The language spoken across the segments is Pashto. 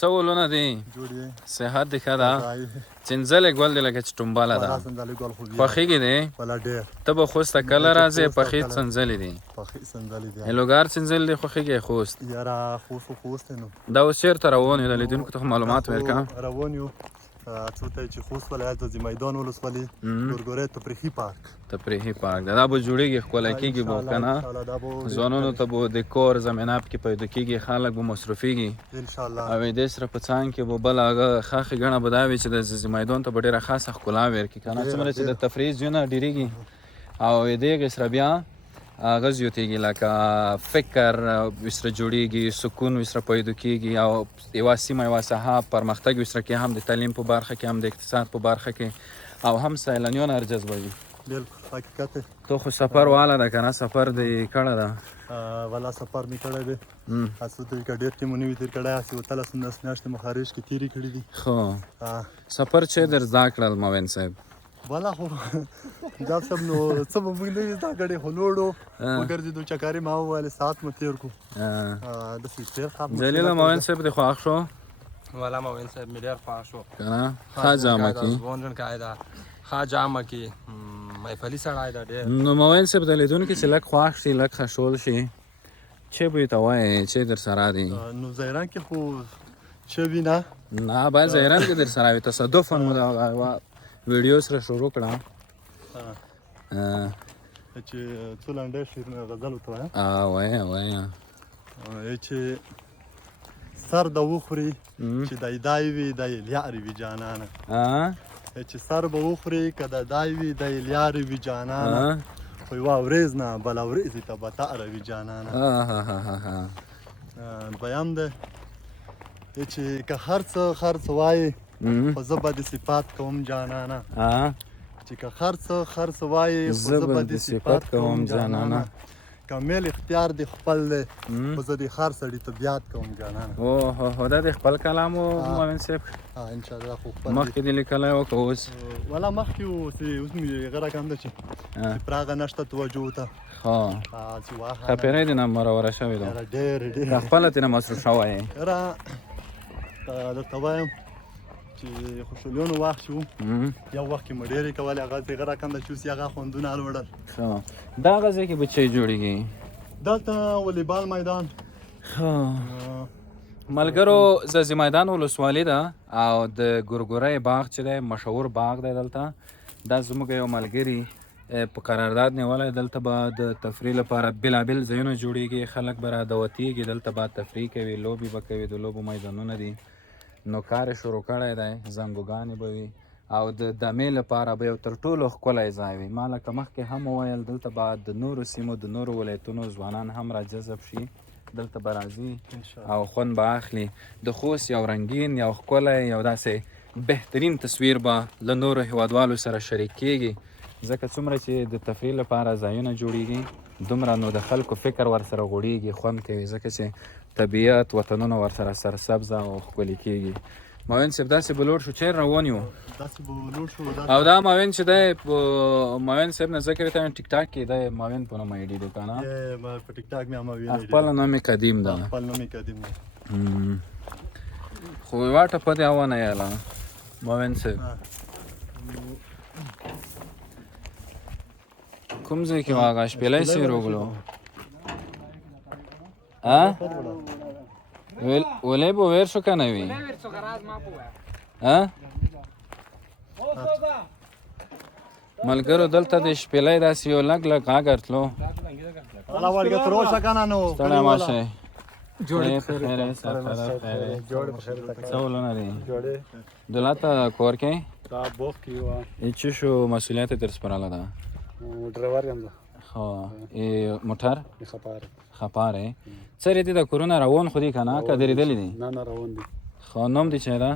څه ولونه دي جوړ یې صحت دې ښه ده چنځلې ګل دې لکه چې ټومبله ده سنځلې ګل خو خوښېږي دی ولا ډېر ته به خوست ته کله راځې پخې څنځلې دي پخې څنځلې دي هلوګار څنځلې دي خوښېږي خوست یاره خوست نو دا اوس چېرته روان یو د لیدونکو ته معلومات ورکړه روان یو څو ته چې خوست ولایت د میدان ولسوالي ګورګورې تفریحي پارک دا به جوړېږي ښکلی کېږي به که نه ځوانانو ته به د کور زمینه پکې پیدا کېږي خلک به مصرفېږي انشاءالله او دې سره په څنګ کې به بله هغه ښه ګڼه به دا وي چې د میدان ته به ډېره خاصه ښکلا ورکړي که نه څومره چې د تفریح ځایونه ډېرېږي او د هغې سره بیا هغه زیاتېږي لکه فکر ورسره جوړېږي سکون ورسره پیدا کېږي او یوه سیمه یوه ساحه پرمختګ ورسره کوي هم د تعلیم په برخه کې هم د اقتصاد په برخه کې او هم سیلانیان ورجذبوي بالکل حقیقت دی تو خو سفر واله ده که نه سفر دې کړی ده والا سفر مې کړی دی هسې ته که ډېر ټیمونه وي تېر کړی هسې 13 میاشتې مو خارج کې تېرې کړي دي خو سفر چې در زده کړل موین صاحب والا خو جاب صاحب نو څه به موږ نه وي زده کړې خو لوړو وګرځېدو چکرې ما وویلې ساعت مو تېر کړو داسې ډېر ښه جلیله موین صاحب دې خوښ شو والا موین صاحب مې ډېر خوښ شو که نه ښه جامه کې ځوانجڼکی ده ښه جامه کې محفلي سړی ده ډېر نو موین صاحب د لیدونکي چې لږ خوښ شي لږ خشول شي چې به یې ته وایې چې در سره دي نو ظاهرا کې خو چې وي نه باید ظاهرا کې در سره وي تصادفا مو دغه ویډیو سره شروع کړه چې څو لنډی شعرونه غزل ورته وایم وایه چې سر د وخوري چې دای وي د لیارې وي جانانه چې سر به وخوري که د دای وي د لیارې وي جانانه خو یوه ورځ نه بله ورځې ته به تاره وي جانانه دویم دی چې که هر څه وایې خو زه به د صفات کوم جانانه چې که هر څه وایې خو زه به د صفات کوم جانانه کامل اختیار دی خپل دی خو زه د هر سړي طبیعت کوم جانانه اوه دا د خپل کلام و مومن صاحب انشاءالله خو خپل مخکې دې لیکلی و که اوس والا مخکې و اوس مې هغه راکم ده چې پراغه نشته توجه ته ښاپېرۍ دې نه مروره شوې ده که خپله ترېنه مصروف شوی یې یاره درته وایم چې خوشحالیانو وخت چې و یو وخت کې مو ډېرې کولې هغه هغه راکم ده چې اوس یې هغه خوندونه الوړل دا هغه ځای کې به چی جوړېږي دلته والیبال میدان ملګرو زازي میدان ولسوالي ده او د ګورګورۍ باغ چې دی مشهور باغ دی دلته دا زموږ یو ملګري په قرارداد نیولی دلته به د تفریح لپاره بېلابېل ځایونه جوړېږي خلک به رادوتېږي دلته به تفریح کوي لوبې به کوي د لوبو میدانونه دي نو کار یې شروع کړی دی زنګوګانې به وي او د دمې لپاره به یو تر ټولو ښکلی ځای وي ما لکه مخکې هم وویل دلته به د نورو سیمو د نورو ولایتونو ځوانان هم راجذب شي دلته به راځي او خوند به اخلي د خوست یو رنګین یو ښکلی یو داسې بهترین تصویر به له نورو هیوادوالو سره شریک کیږي ځکه څومره چې د تفریح لپاره ځایونه جوړیږي دومره نو د خلکو فکر ورسره غوړیږي خوند کوي ځکه چې طبیعت وطنونه ورسره سرسبزه او ښکلي کیږي موین صاحب داسې به لوړ شو چیر روان یو او دا موین چې دی موین صاحب نه ذکر ته ټیک ټاک کې دی موین په نوم آیډي دی که نه په ټیک ټاک مې هم خپل نوم یې قدیم ده خپل نوم یې قدیم ده خو یوه ټپه دې ونه یاله موین صاحب کوم ځای کې هغه شپېلی سیر وګلو ولی به ویر شو که نه وي ملګرو دلته د شپېلی داسې یو لږ لږ غږ ورتلو ستړی مه شئ څه ولونه دي دلته کور کې چی شو مسئولیت در سپارله ده ډرایور یم زه موټر خپاره څرې دي د کورونه روان خو دي که نه که درېدلي دي نه روان دي خو نوم دي چې ده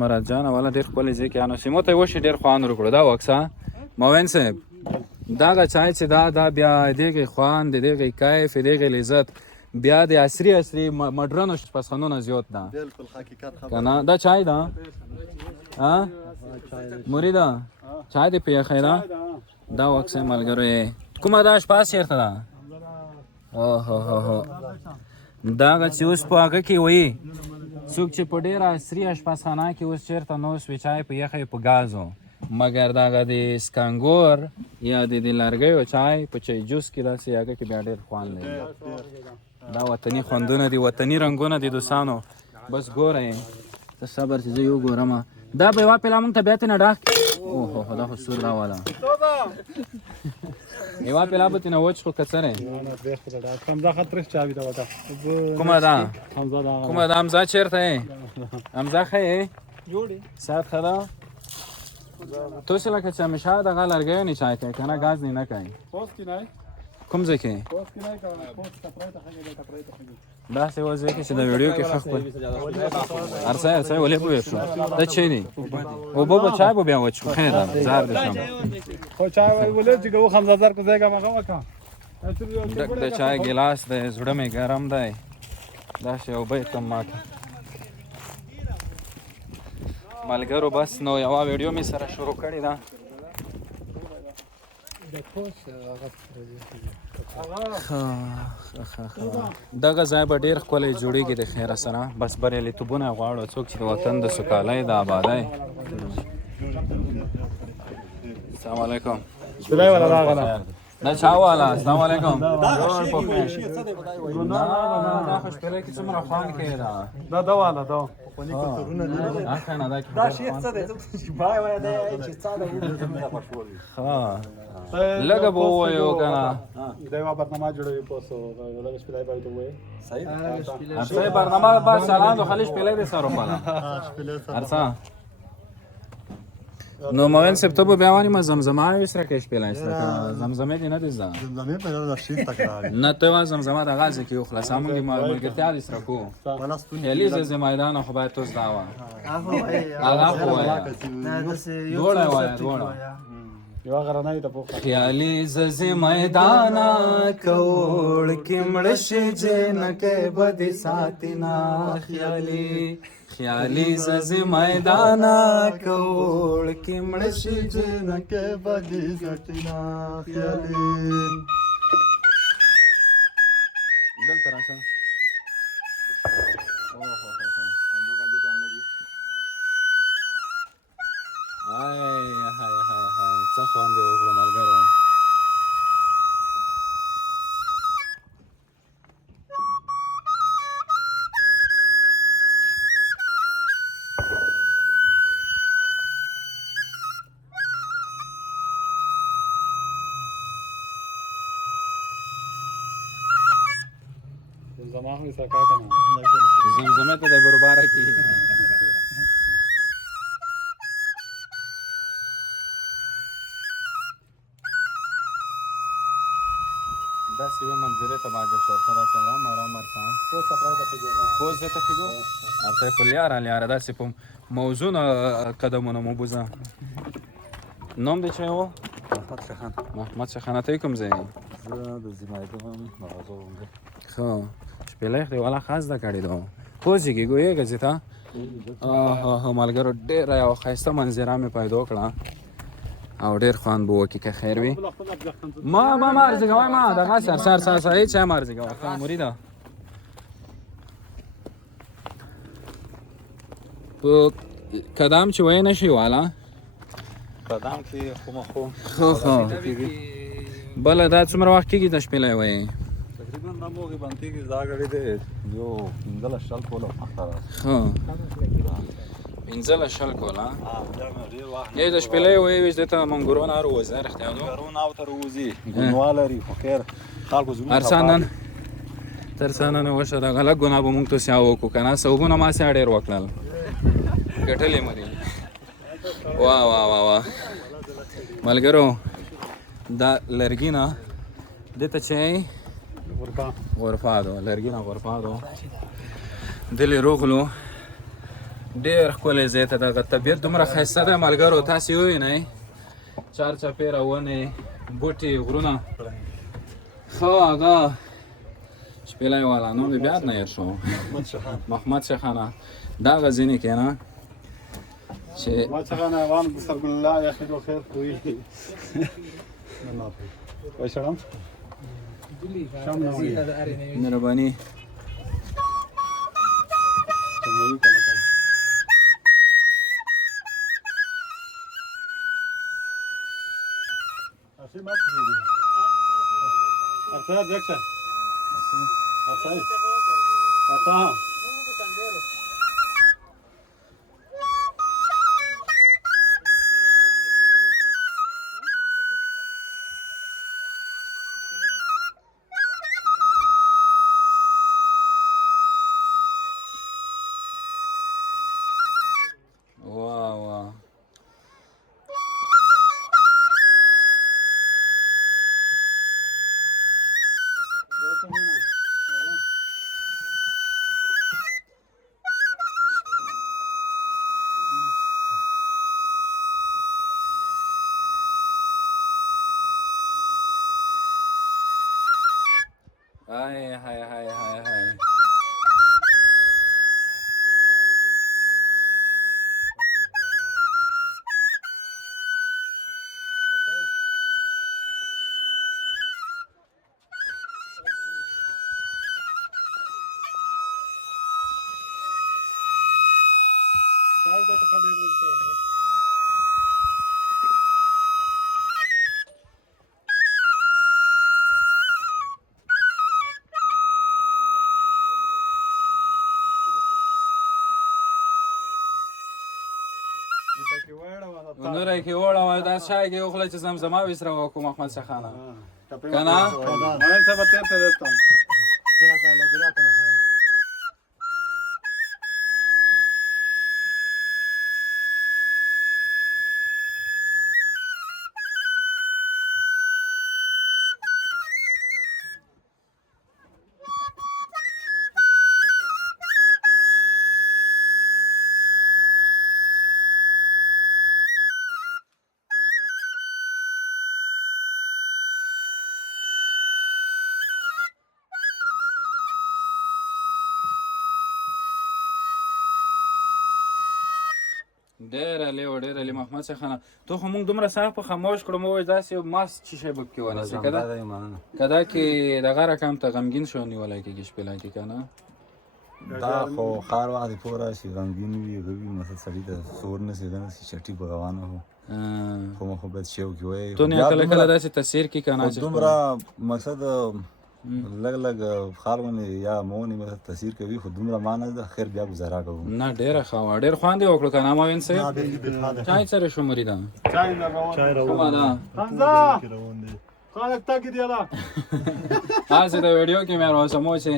مراد جان والا ډېر ښکلی ځای کې انو سیمو ته یې وشي ډېر خوند وکړو دا وکسه موین صاحب دغه چای چې دا بیا د هغې خوند د هغې کیف د هغې لذت بیا د عصري مډرنو شپسخانونه زیات ده بالکل حقیقت که نه دا چای ده مریده چای دې په یخی ده دا وکسه ملګرو یې کومه دا شپه چېرته ده دغه چې اوس په هغه کې وایي څوک چې په ډېره عصري اشپزخانه کې اوس چېرته نو سویچای په یخی په ګازو مګر دغه د سکانګور یا د لرګیو چای په چای جوس کې داسې هغه کې بیا ډېر خوند لري دا وطني خوندونه دي وطني رنګونه دي دوستانو بس ګورئ ته صبر چې زه یو ګورم دا به یوه پیله مونږ ته بیا ترېنه ډاک اوهو دا خو سور راوله یوه پیله به ترېنه وچ خو که څه دی کومه ده کومه ده حمزه چېرته یې حمزه ښه یې صحت ښه ده تو چې لکه چې همیشه دغه لرګیو نه چای کوي که نه ګاز نه کوي کوم ځای کې داسې یوه ځای کې چې د ویډیو کې ښه ښکاري هرڅه ولې پوه شو دا چی دی اوبه به چای به بیا وچ خیر ده زار دې شم ډک د چای ګیلاس دی زړه مې ګرم دی داسې اوبه یې کم ماته ملګرو بس نو یوه ویډیو مې سره شروع کړې ده دغه ځای به ډېر ښکلی جوړېږي د خیره سره بس بریالیتوبونه غواړو څوک چې د وطن د سوکالۍ د آبادۍ السلام علیکم دا چا والا السلام علیکم دا خو شپېلۍ کې څومره خوند کوي دا والا دا دا شیخ څه دی لږه به ووایو که نه هر برنامه بس چلند خالی شپېلۍ دی سر وخواله هر څه نو موین صاحب ته به بیا وانیم زمزمه یې سره کې شپېلۍ سره که زمزمې دې نه دې زده نه ته یې زمزمه دغه ځای کې وخلاصه مونږ یې ملګرتیا دې سره کوو خیالي زلزلې میدان خو باید تو زده وه هغه خو وایه دواړه یې وایه دواړه خیالي زلزلې میدانه کوړ کې مړه شي جنکۍ به دې ساتي نه خیالي زلزلې میدانه کوړ کې مړه شي جنکۍ به دې ساتي نه خیالي دلته راشه څه خوند یې وکړو ملګرو زمزمې ته دی برباره کې داسې یوې منظرې ته باید شرطه داسې ارام ارام ورڅه پوز دې ته ښیږو هرڅه یې په لیاره لیاره داسې په موزونه قدمونه مو بوځه نوم دې چی و محمد شیخانه ته یې کوم ځای ښه شپېلۍ خو دې والا ښه زده کړې ده پوز یې کېږو یېږه ځې ته ملګرو ډېره یوه ښایسته منظره مې پیدا کړه او ډېر خوند به وکړي که خیر وي ما عرضې کوی ما دغسې سر هېڅ شی مه عرضې کوه ښه مریده په قدم چې وی نه شي والا قدم کې خو ښه بله دا څومره وخت کېږي د شپېلۍ وایي تقریبا دا موږ باندې کېږي دا غړي دی یو 15 شل کوله مخته ښه 15 شل کوله یې د شپېلۍ وایي ویش دې ته منګورو نه رووځي رښتیا دو منګورو نه ورته رووځي ګنوا لري خو خیر خلکو زموږ هر څه نن تر څه نن وشه دغه لږ ګناه به مونږ ته سیا وکړو که نه ثوابونه ما سیا ډېر وکړل ګټلې مو دي واه ملګرو دا لرګي نه دې ته چې غرفادو لرګي نه غرفادو دلې روغلو ډېر ښکلی ځای ته دغه طبیعت دومره ښایسته دی ملګرو تاسې ووینئ چار چاپېره ونې بوټي غرونه ښه هغه شپېلۍ والا نوم دې بیا یاد نه هېر شو محمد شیخانه دغه ځینې کې نه چې محمد شیخانه وان بسترګل الله یا خیر و خیر خوی وای شړم مهرباني سموي کله کله اسی ما پریږدي ارتا دیکھه ارتا واه واه هاي هاي هاي هاي هاي ونوره کې وړه وای دا شای کې اوخله چې زمزمه وسره وکم احمد شاه خانه کنه ما se va a tener esto. ډېر علي محمد شاه خانه ته خو موږ دومره صاحب په خاموش کړو مو داسې ماس چې شی بک کې ونیسي کدا کې دغه رقم ته غمګین شو نیولای کېږي شپېلا کې کنه دا خو خار وادي پورا شي غمګین وي غوي مثلا سړی ته سور نه سي نه سي چټي بغوانه هو خو مخ به شیو کې وای ته نه کله کله داسې تاثیر کې کنه چې دومره مقصد لګ لګ خار باندې یا مونږ مثلا تاثیر کوي خو دومره معنی د خیر بیا گزاره کوو نه ډېر ښه ډېر خواندې وکړو کنه ما وین سه چای سره شو مریدا چای روان حمزه خالق تاګ دی الله تاسو د ویډیو کې مې راوسه مو چې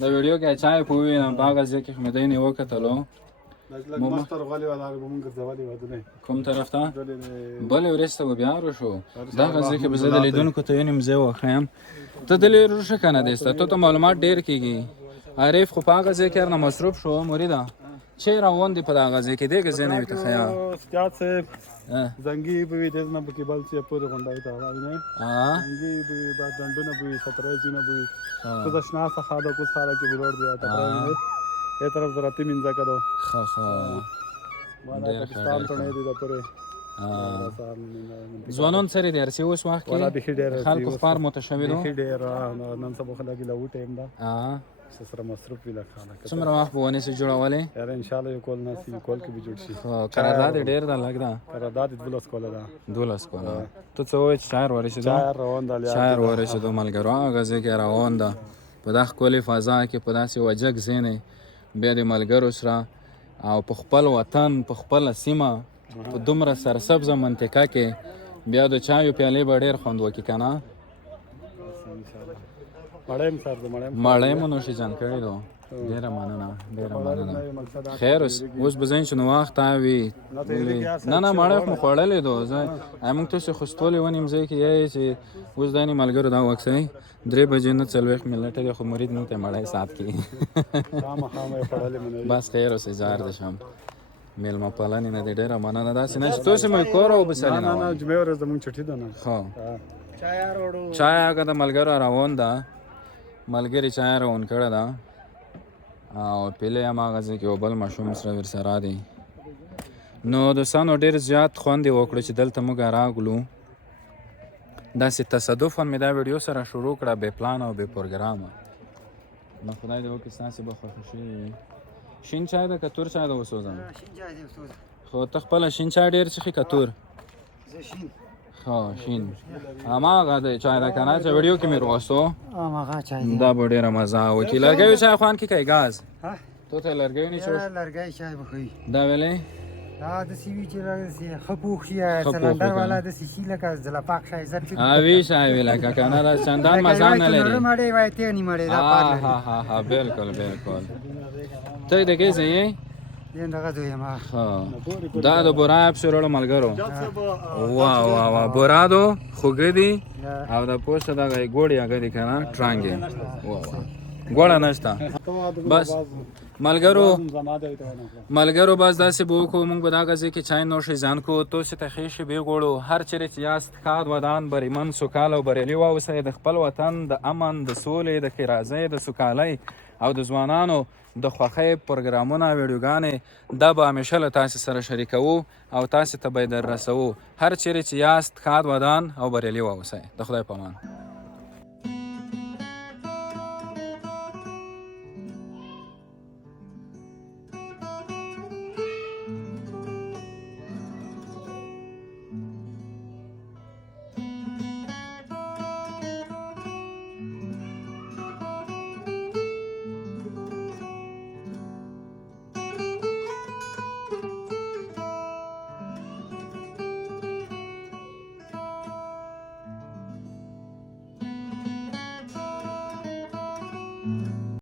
د ویډیو کې چای پوي نه باغ ځکه خمدین وکړلو مستر غالي ولا مونږ ځوالي ودونه کوم طرف ته بل ورسته بیا ورو شو دا غزه کې بزید لیدونکو ته ینیم زه واخیم ته دلې روشه کنه دسته ته معلومات ډیر کیږي عارف خو پاغه ذکر نه مصروف شو مریدا چه روان دی په دا غزه کې دغه زنه وي ته خیا سکات سے زنګي به دې نه بکی بل چې پورې غونډای ته راځي نه زنګي به بعد دندونه به 17 جنونه به تو د شنا څخه د کوڅ خاله کې ورور دی ته راځي یې طرف درته منځه کړو خا ډېر پاکستان ته نه دی د پورې ځوانان سره د ارسی اوس وخت کې خلکو خبر متشوي دي ډېر نن سبا خلک له و ټیم دا سره مصروف ویل خانه څومره وخت بونه سي جوړولې یار ان شاء الله یو کول نسی کول کې به جوړ شي قرارداد ډېر دا لګدا قرارداد دولس کوله دا ته څه وای چار ورشه دا چار روان دا چار ورشه د ملګرو غزه کې روان ده په دغه کولې فضا کې په داسې وجګ زینې بیا د ملګرو سره او په خپل وطن په خپل سیمه په دومره سرسبزه منطقه کې بیا د چایو پیالې به ډېر خوند وکړي که نه مړی مو نوشي جان کړی دو ډېره مننه خیر اوس به ځین چې نو وخت وي نه مړی خو مو خوړلی دو موږ تاسې خوستولې ونیم ځای کې یې چې اوس دا یې ملګرو دا وکسئ 3 بجې نه 40 منټه دی خو مرید نه ته مړی سات کې بس خیر اوس اجازه ده شم میلمه پالنې نه دی ډېره مننه داسې نه چې تاسې مې کور او بسلې نه جمعې ورځ زموږ چټي ده نه چای هغه د ملګرو روان ده ملګري چای روان کړی ده او پیلې هماغه ځای کې یو بل ماشوم سره ورسره دی نو دوستانو ډېر زیات خوند یې وکړو چې دلته موږ راغلو داسې تصادفاً مې دا ویډیو سره شروع کړه بې پلان او بې پروګرامه نو خدای دې وکړي ستاسې به خوښه شوې وي شین چای ده که تور چای ده وسوځم شین چای دی استاد خو ته خپله شین چای ډېر څښې که تور زه شین ښه شین هماغه دی چای ده که نه چې ویډیو کې مې راوستو هغه چای دی دا به ډېره مزه وکړي لرګیو چای خوند کې کوي ګاز ها تو ته لرګیو نه چوش لرګی چای بخوي دا ویلې دا د سی وی چې راځي خپوخ شي سلندر والا د سی لکه زلپاک شای زر چې اوی شای ویلا که کنه دا چندان مزه نه لري مړې وای ته نه مړې دا پات لري ها بالکل ته د کې ځې دین دغه دوی ما دا د بورا اپسورو ملګرو وا بورا دو خوګدي او د پوسټ دغه ګوړی هغه دي کنه ټرانګي ګوړه نشته بس ملګرو بس داسې به وکړو موږ به دا غځې کې چای نوشې ځان کو توسې ته خېشې بې غوړو هر چیرې چې یاست ښاد ودان بریمن سوکاله او بریالي واوسئ د خپل وطن د امن د سولې د ښېرازۍ د سوکالۍ او د ځوانانو د خوښۍ پروګرامونه ویډیوګانې دا به همیشه له تاسې سره شریکوو او تاسې ته به یې در رسوو هر چیرې چې یاست ښاد ودان او بریالي واوسئ د خدای په امان